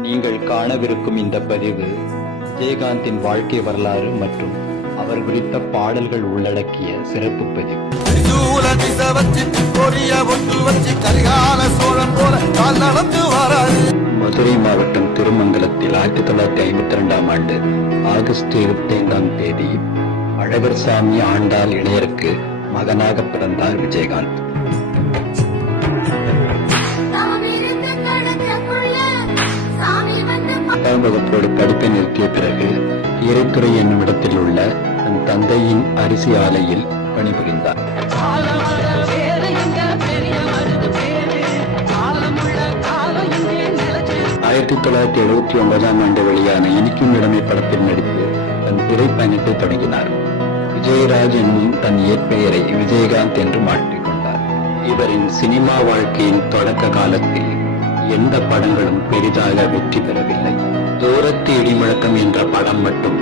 நீங்கள் காணவிருக்கும் இந்த பதிவு விஜயகாந்தின் வாழ்க்கை வரலாறு மற்றும் அவர் குறித்த பாடல்கள் உள்ளடக்கிய சிறப்பு பதிவு. மதுரை மாவட்டம் திருமங்கலத்தில் 1952ஆம் ஆண்டு ஆகஸ்ட் 25ஆம் தேதி அழகர் சாமி ஆண்டாள் இணையருக்கு மகனாக பிறந்தார் விஜயகாந்த். எட்டாம் வகுப்போடு படிப்பை நிறுத்திய பிறகு கீரைத்துறை என்னும் இடத்தில் உள்ள தன் தந்தையின் அரிசி ஆலையில் பணிபுரிந்தார். 1979ஆம் ஆண்டு வெளியான இனிக்கும் இடமே படத்தில் நடித்து தன் திரை பயணத்தை தொடங்கினார். விஜயராஜ் என்னும் தன் இயற்பெயரை விஜயகாந்த் என்று மாற்றிக்கொண்டார். இவரின் சினிமா வாழ்க்கையின் தொடக்க காலத்தில் எந்த படங்களும் பெரிதாக வெற்றி பெறவில்லை. தூரத்து இடிமுழக்கம் என்ற படம் மட்டும்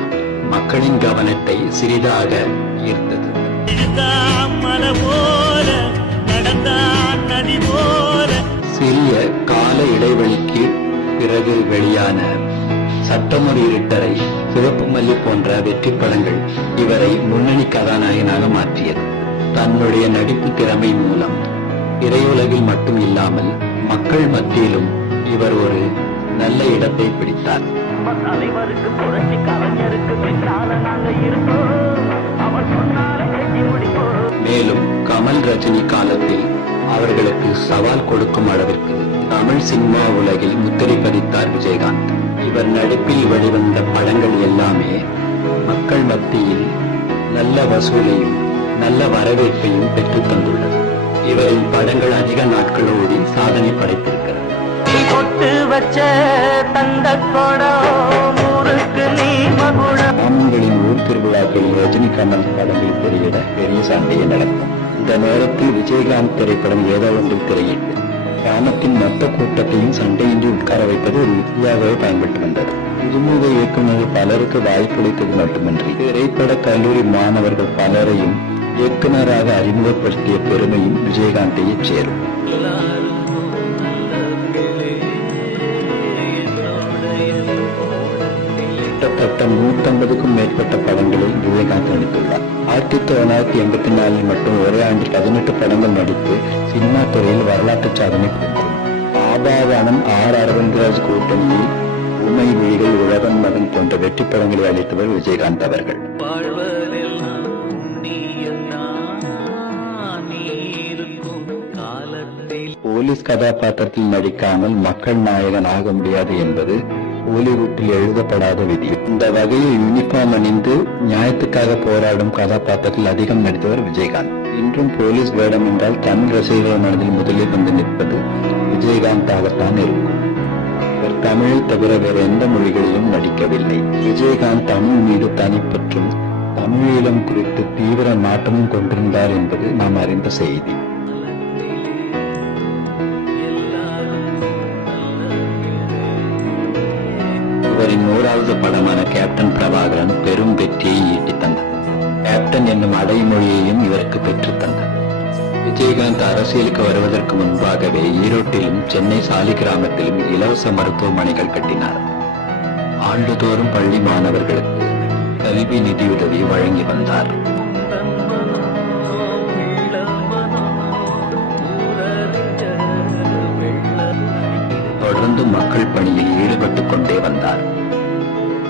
மக்களின் கவனத்தை சிறிதாக ஈர்த்தது. சிறிய கால இடைவெளிக்கு பிறகு வெளியான சட்டமொழி இருட்டரை, சிவப்பு மல்லி போன்ற வெற்றி படங்கள் இவரை முன்னணி கதாநாயகனாக மாற்றியது. தன்னுடைய நடிப்பு திறமை மூலம் திரையுலகில் மட்டும் இல்லாமல் மக்கள் மத்தியிலும் இவர் ஒரு நல்ல இடத்தை பிடித்தார். மேலும் கமல் ரஜினி காலத்தில் அவர்களுக்கு சவால் கொடுக்கும் அளவிற்கு தமிழ் சினிமா உலகில் முத்திரை பதித்தார் விஜயகாந்த். இவர் நடிப்பில் வெளிவந்த படங்கள் எல்லாமே மக்கள் மத்தியில் நல்ல வசூலையும் நல்ல வரவேற்பையும் பெற்று தந்துள்ளது. இவரின் படங்கள் அதிக நாட்கள் ஓடி சாதனை படைத்திருக்கிறது. கிராமங்களின் ஊர் திருவிழாக்களில் ரஜினி கமல் படங்கள் திரையிட பெரிய சண்டையை நடக்கும். இந்த நேரத்தில் விஜயகாந்த் திரைப்படம் ஏதோ ஒன்றில் திரையிட்டு கிராமத்தின் மொத்த கூட்டத்தையும் சண்டையின்றி உட்கார வைப்பது ஒரு யுக்தியாகவே பயன்பட்டு வந்தது. புதுமுக இயக்குநர்கள் பலருக்கு வாய்ப்பளித்தது மட்டுமின்றி திரைப்பட கல்லூரி மாணவர்கள் பலரையும் இயக்குநராக அறிமுகப்படுத்திய பெருமையும் விஜயகாந்தையே சேரும். கிட்டத்தட்ட 150க்கும் மேற்பட்ட படங்களில் விஜயகாந்த் நடித்துள்ளார். 1984 மட்டும் ஒரே ஆண்டில் 18 படங்கள் நடித்து சினிமா துறையில் வரலாற்று சாதனை புரிந்தார். பாபாவானம், அரவிந்தராஜ் கூட்டணியில் உமை விழிகள், உழவன் மகன் போன்ற வெற்றி படங்களை அளித்தவர் விஜயகாந்த் அவர்கள். போலீஸ் கதாபாத்திரத்தில் நடிக்காமல் மக்கள் நாயகன் ஆக முடியாது என்பது ஹாலிவுட்டில் எழுதப்படாத விதி. இந்த வகையில் யூனிஃபார்ம் அணிந்து நியாயத்துக்காக போராடும் கதாபாத்திரத்தில் அதிகம் நடித்தவர் விஜயகாந்த். இன்றும் போலீஸ் வேடம் என்றால் தமிழ் ரசிகர்கள் மனதில் முதலில் வந்து நிற்பது விஜயகாந்தாகத்தான் இருக்கும். இவர் தமிழை தவிர வேறு எந்த மொழிகளிலும் நடிக்கவில்லை. விஜயகாந்த் தமிழ் மீது தனிப்பற்றும் தமிழீழம் குறித்து தீவிர நாட்டமும் கொண்டிருந்தார் என்பது நாம் அறிந்த செய்தி. இவரின் 100வது படமான கேப்டன் பிரபாகரன் பெரும் வெற்றியை ஈட்டி தந்தது. கேப்டன் என்னும் அடைமொழியையும் இவருக்கு பெற்று தந்தது. விஜயகாந்த் அரசியலுக்கு வருவதற்கு முன்பாகவே ஈரோட்டிலும் சென்னை சாலிகிராமத்திலும் இலவச மருத்துவமனைகள் கட்டினார். ஆண்டுதோறும் பள்ளி மாணவர்களுக்கு கல்வி நிதியுதவி வழங்கி வந்தார். தொடர்ந்து மக்கள் பணியில் ஈடுபட்டுக் கொண்டே வந்தார்.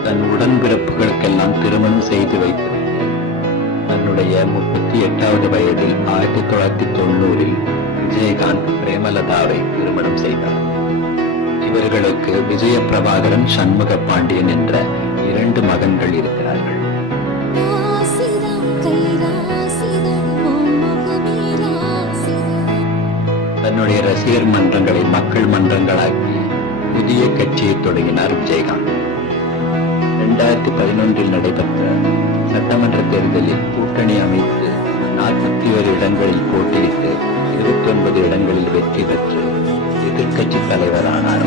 தன் உடன்பிறப்புகளுக்கெல்லாம் திருமணம் செய்து வைத்து தன்னுடைய 38வது வயதில் 1990 விஜயகாந்த் பிரேமலதாவை திருமணம் செய்தார். இவர்களுக்கு விஜய பிரபாகரன், சண்முக பாண்டியன் என்ற 2 மகன்கள் இருக்கிறார்கள். தன்னுடைய ரசிகர் மன்றங்களை மக்கள் மன்றங்களாக்கி புதிய கட்சியை தொடங்கினார் விஜயகாந்த். 2011 நடைபெற்ற சட்டமன்ற தேர்தலில் கூட்டணி அமைத்து 41 இடங்களில் போட்டியிட்டு 29 இடங்களில் வெற்றி பெற்று எதிர்கட்சி தலைவரானார்.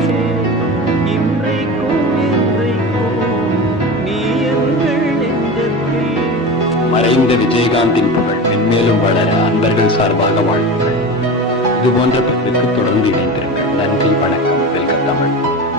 மறைந்த விஜயகாந்தின் புகழ் மென்மேலும் வளர அன்பர்கள் சார்பாக வாழ்த்துக்கள். இதுபோன்ற பத்திற்கு தொடர்ந்து இணைந்திருங்கள். நன்றி, வணக்கம். வெல்கம் தமிழ்.